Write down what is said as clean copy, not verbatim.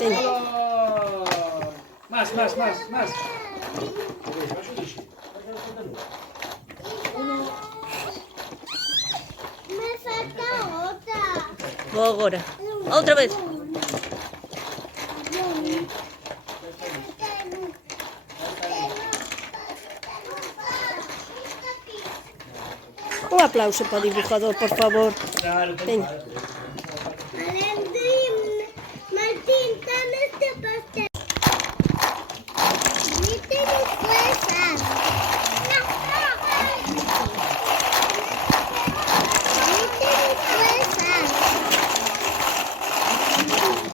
Veña. Más. Me falta otra. Vou agora. Outra vez. Un aplauso para o dibujador, por favor. Claro, Veña. claro.